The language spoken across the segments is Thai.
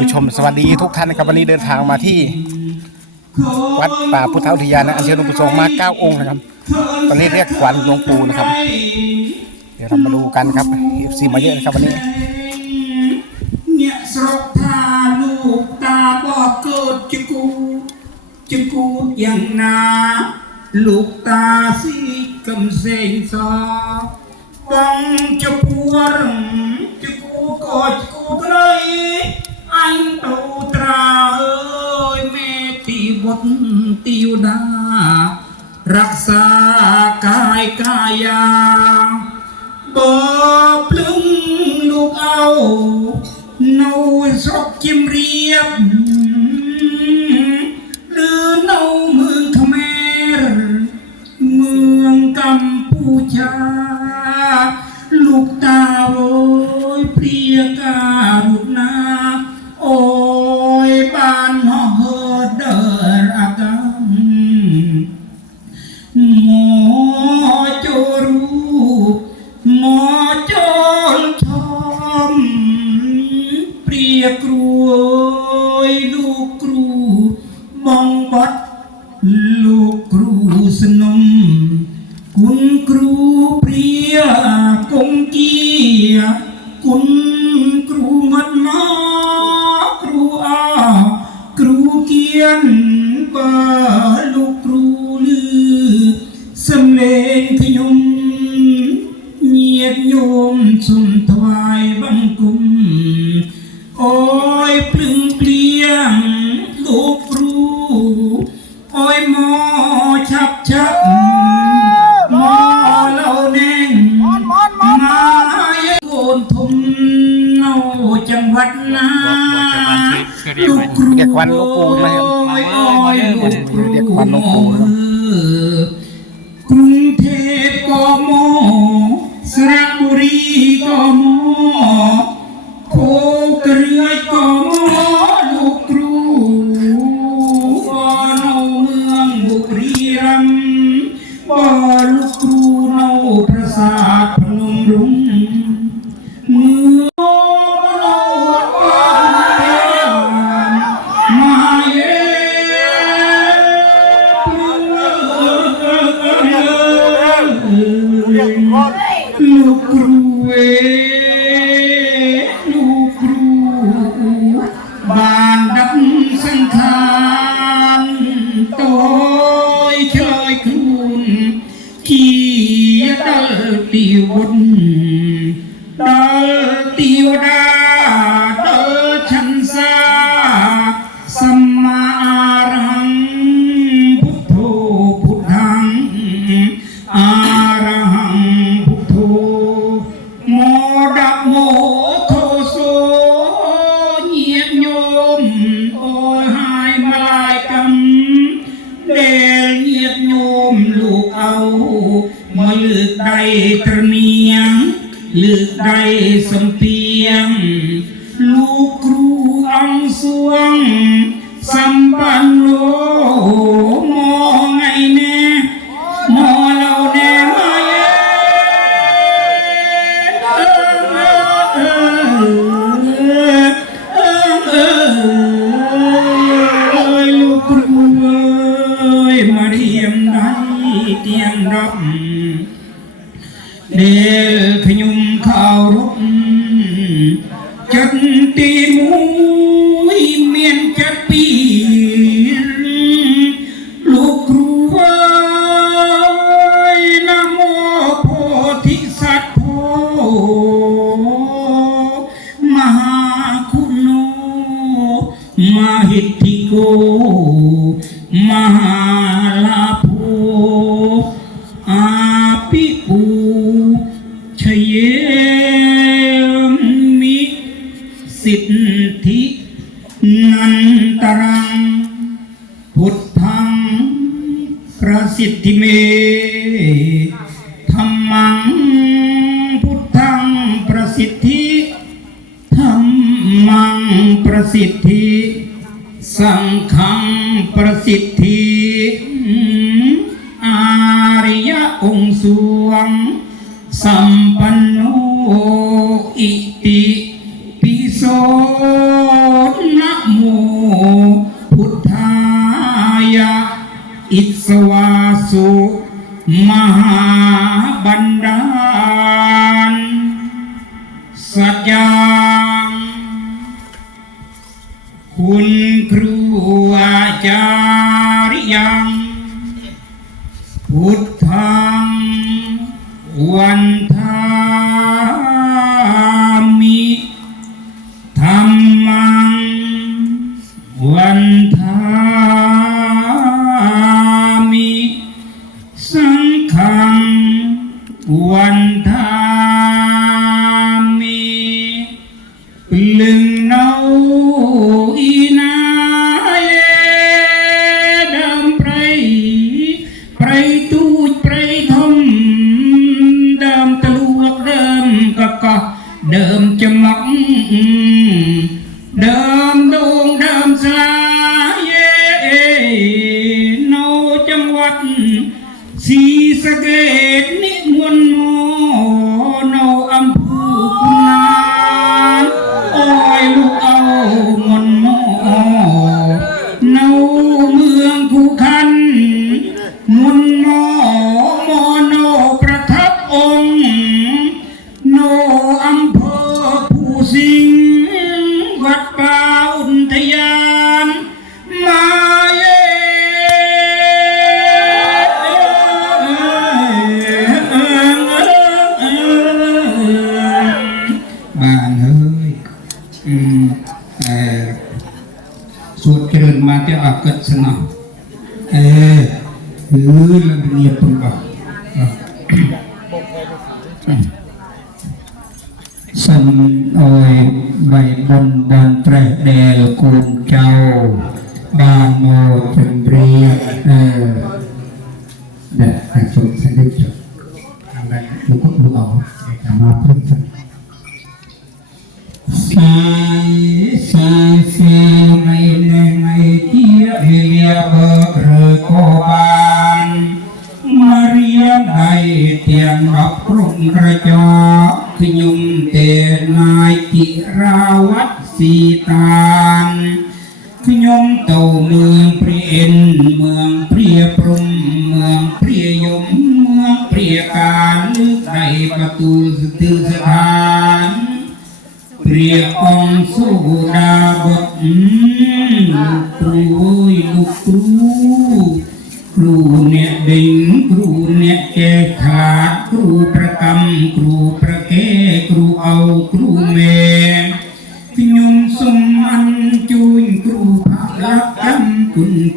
ผู้ชมสวัสดีทุกท่านนะครับวันนี้เดินทางมาที่ วัดป่าพุทธอุทยานนะอันเชิญหลวงปู่สงมาเก้าองค์นะครับ ตอนนี้เรียกขวัญหลวงปู่นะครับ เดี๋ยวเรามาดูกันครับเอฟซีมาเยอะนะครับวันนี้เนี่ยสรกทาลูกตาบอดเกิดจะกูจะกูอย่างนาลูกตาสีกำเสงซอป้องจะปวดจะกูก็จะกูไตรอันตูตร ញដូត្រាអើយមេទីវុតទីយូដា រក្សាកាយកាយាបភ្លឹងលោកអោនៅស្រុកជិមរៀប ยหมอชับชับหมอเหล่าแน่งมาโกนทุมเนาจังหวัดนาลูกครูเรียกขวัญหลวงปู่ไหมครับโอยลูกครูเรียกวันหลวงปู่ครับ ដល់ទេវតាដល់ឆន្សា សម្មាអរហង្គពុទ្ធោពុទ្ធังអរហង្គពុទ្ធោមោដបមោខោសូញាតញោមអូយហើយម្លាយកម្មដែលញាតញោមលោកអោមកលើកដៃត្រនៀងលើក ลู มิสิทธินันตรัง พุทธังประสิทธิเมธรรมัง พุทธังประสิทธิธรรมังประสิทธิ สังฆังประสิทธิอาริยองค์สวง สัมปันโนอิติปิโสน สัจยังคุณครูอาจารย์ยังพุทธังวันทามิธรรมังวันทาะเดิ นเจ้าบางโมจันเรียเออเด็กยแต่ชสันนิจบอะไรดูก็ดูเอาแต่มาเพิ่มสายสายเสียงไม่เล่นไม่เที่ยวเรียเบอร์กอร์โกบานมาเรียนให้เตียงรับรุ่งกระจอกขยุ่มเตนายกิราวัตสีตาง เมืองเปรียนเมืองเปรียพรมเมืองเปรียยมเมืองเปรียการลึกในประตูสตือสถานเปรียองสุดาบดครูโอยลูกครูครูเนี่ยดิงครูเนี่ยแก่ขาครูประกำครู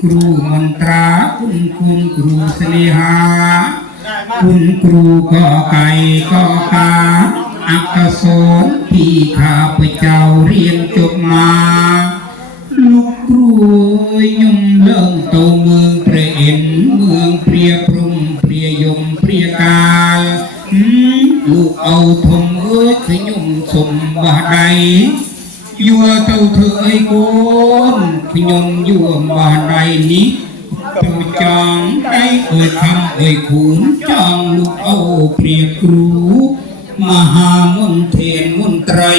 ครูมนตรา คุณคุณครูสนหา คุณครูก็ไก่ก็กาอักษรที่ข้าพเจ้าเรียนจบมา ลูกครูยมเลิ่งโตเมืองเปรเอ็นเมืองเปรียปรุงเปรียยมเปรียกาลลูกเอาทมเอ้ยขยมสมว่าใด យួរទៅធ្វើអីកូនខ្ញុំយួរមកដៃនេះទៅចង់ដៃអើយខំអើយគូនចង់លោកអូព្រះគ្រូមហាមន្ធានមន្ត្រី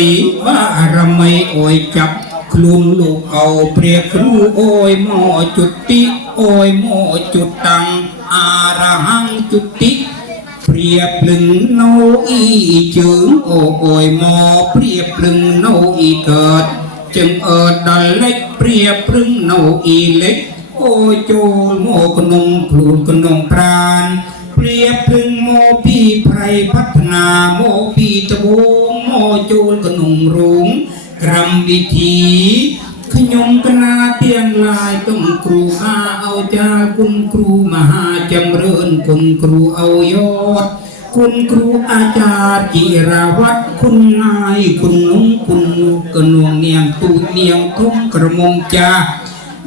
បារមីអើយចាប់ខ្លួនលោកអូព្រះគ្រូអើយមកជុតិអើយមកជុតាំងអរហង្គជុតិ ព្រាភ្លឹងណូអ៊ីជើងអូអួយមកព្រាភ្លឹងណូអ៊ីកើតជើងអើដល់លេចព្រាភ្លឹងណូអ៊ីលេចអូចូលមកក្នុងខ្លួនក្នុងប្រាណព្រាភ្លឹងមកពីប្រៃបัฒនាមកពីត្បូងមកចូលក្នុងរូងក្រមវិធី ขยมกนาเตียนลายต้มครูอาเอาจาคุณครูมหาจำเริญคุณครูเอายอด คุณครูอาจารย์จิรวัตรคุณนาย คุณนุ้งคุณนุกนวงเนียงตูเนียงทุ่งกระมงจา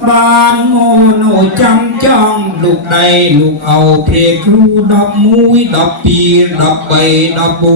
บ้านโมโนจำจ้องลูกใดลูกเอาเพครูดับมุ้ยดับปีดับใบดับบู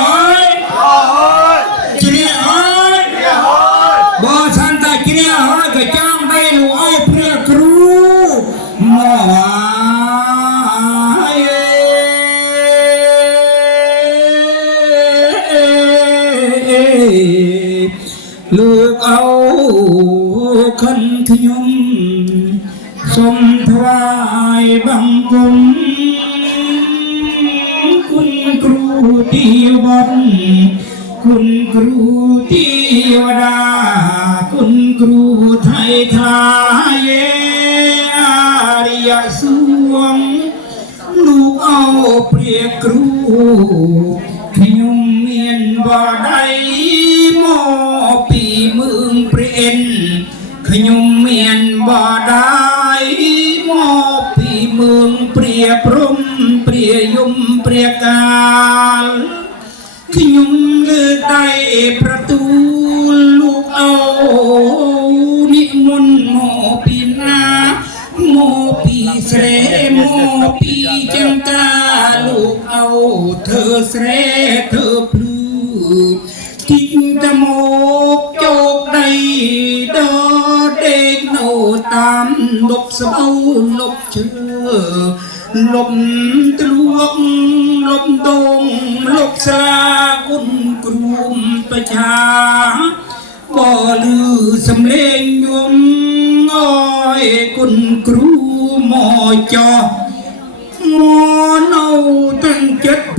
มถวายบังคมคุณครูที่วัดคุณครูที่วดา คุณครูไทยทายเยอาริยสวง ลูกเอาเปรียกครูขยมเมียนบ่ได้หมอปีมึงเปรียนขยมเมียนบ่ได លខ្ញុំលើដៃប្រទូលលោកអូនិមន្តមកពីណាមកពីស្រែមកពីចង្ការលោកអូធ្វើស្រែធ្វើភ្លឺទីតមកជោគដីដដេកនៅតាមលុកស្បូលុកជើលុកទ្លួង លំដងលោកស្លាគុណគ្រូមប្រជាបលឺសំលេងញោមអើយគុណគ្រូមកចោះមកនៅទាំងចិត្ត8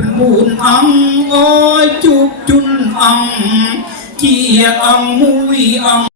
9អង្គអើយជួបជុនអង្គជាអង្គមួយអង្គ